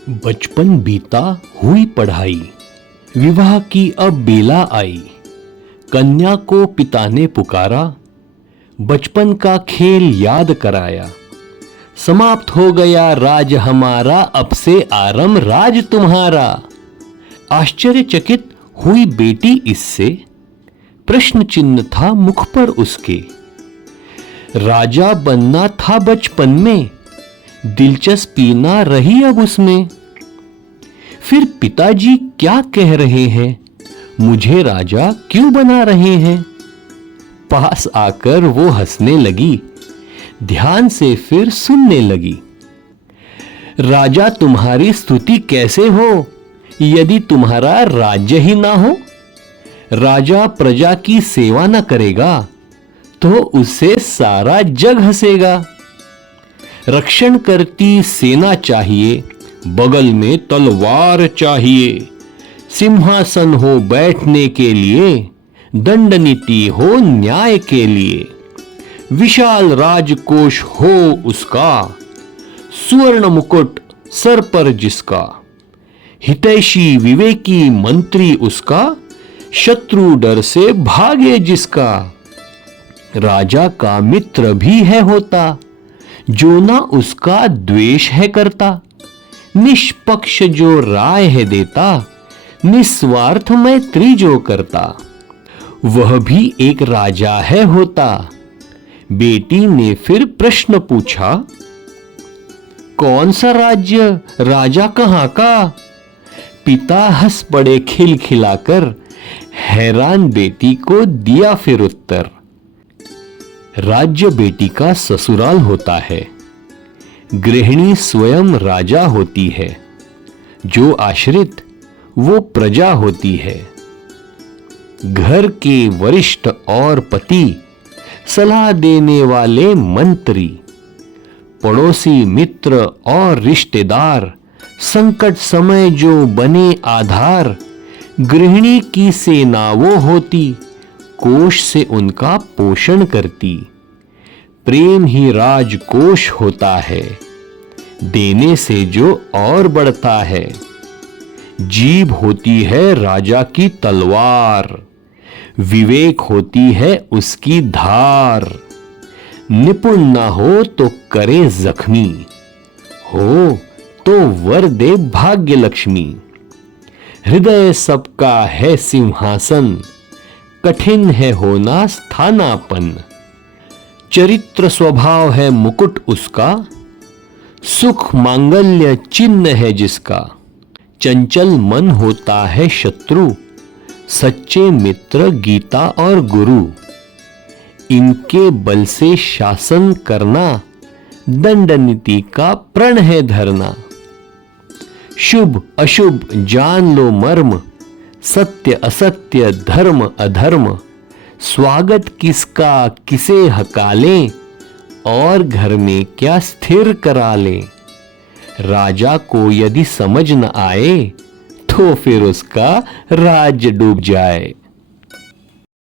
बचपन बीता हुई पढ़ाई, विवाह की अब बेला आई। कन्या को पिता ने पुकारा, बचपन का खेल याद कराया। समाप्त हो गया राज हमारा, अब से आरंभ राज तुम्हारा। आश्चर्यचकित हुई बेटी इससे, प्रश्न चिन्ह था मुख पर उसके। राजा बनना था बचपन में, दिलचस्पी ना रही अब उसमें। फिर पिताजी क्या कह रहे हैं, मुझे राजा क्यों बना रहे हैं? पास आकर वो हंसने लगी, ध्यान से फिर सुनने लगी। राजा तुम्हारी स्तुति कैसे हो, यदि तुम्हारा राज्य ही ना हो? राजा प्रजा की सेवा न करेगा, तो उससे सारा जग हंसेगा। रक्षण करती सेना चाहिए, बगल में तलवार चाहिए। सिंहासन हो बैठने के लिए, दंड नीति हो न्याय के लिए। विशाल राजकोष हो उसका, सुवर्ण मुकुट सर पर जिसका। हितैषी विवेकी मंत्री उसका, शत्रु डर से भागे जिसका। राजा का मित्र भी है होता, जो ना उसका द्वेष है करता। निष्पक्ष जो राय है देता, निस्वार्थ मैत्री जो करता। वह भी एक राजा है होता। बेटी ने फिर प्रश्न पूछा, कौन सा राज्य, राजा कहां का? पिता हंस पड़े खिलखिलाकर, हैरान बेटी को दिया फिर उत्तर। राज्य बेटी का ससुराल होता है, गृहिणी स्वयं राजा होती है। जो आश्रित वो प्रजा होती है। घर के वरिष्ठ और पति, सलाह देने वाले मंत्री। पड़ोसी मित्र और रिश्तेदार, संकट समय जो बने आधार। गृहिणी की सेना वो होती, कोष से उनका पोषण करती। प्रेम ही राजकोष होता है, देने से जो और बढ़ता है। जीभ होती है राजा की तलवार, विवेक होती है उसकी धार। निपुण ना हो तो करे जख्मी, हो तो वर दे भाग्य लक्ष्मी। हृदय सबका है सिंहासन, कठिन है होना स्थानापन। चरित्र स्वभाव है मुकुट उसका, सुख मांगल्य चिन्ह है जिसका। चंचल मन होता है शत्रु, सच्चे मित्र गीता और गुरु। इनके बल से शासन करना, दंड नीति का प्रण है धरना। शुभ अशुभ जान लो मर्म, सत्य असत्य धर्म अधर्म। स्वागत किसका किसे हकाले, और घर में क्या स्थिर करा ले। राजा को यदि समझ न आए, तो फिर उसका राज्य डूब जाए।